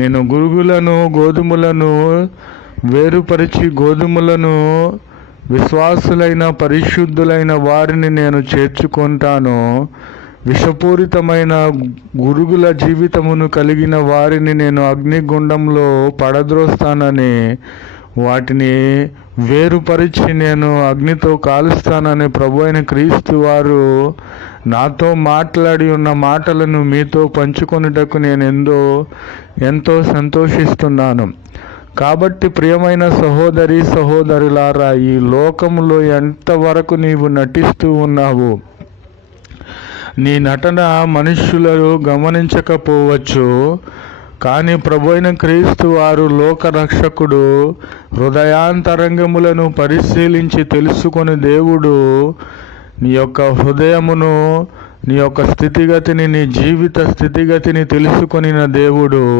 నేను గురుగులను గోధుమలను వేరుపరిచి గోధుమలను విశ్వాసులైన పరిశుద్ధులైన వారిని నేను చేర్చుకుంటాను. విషపూరితమైన గురుగుల జీవితమును కలిగిన వారిని నేను అగ్నిగుండంలో పడద్రోస్తానని, వాటిని వేరుపరిచి నేను అగ్నితో కాలుస్తానని ప్రభు అయిన క్రీస్తు వారు నాతో మాట్లాడి ఉన్న మాటలను మీతో పంచుకొనుటకు నేను ఎంతో సంతోషిస్తున్నాను. కాబట్టి ప్రియమైన సహోదరి సహోదరులారా, ఈ లోకములో ఎంతవరకు నీవు నటిస్తూ ఉన్నావు? నీ నటన మనుష్యులు గమనించకపోవచ్చు, కానీ ప్రభు అయిన క్రీస్తు వారు లోకరక్షకుడు. హృదయాంతరంగములను పరిశీలించి తెలుసుకొని దేవుడు నీ యొక్క హృదయమును, నీ యొక్క స్థితిగతిని, నీ జీవిత స్థితిగతిని తెలుసుకొనిన దేవుడు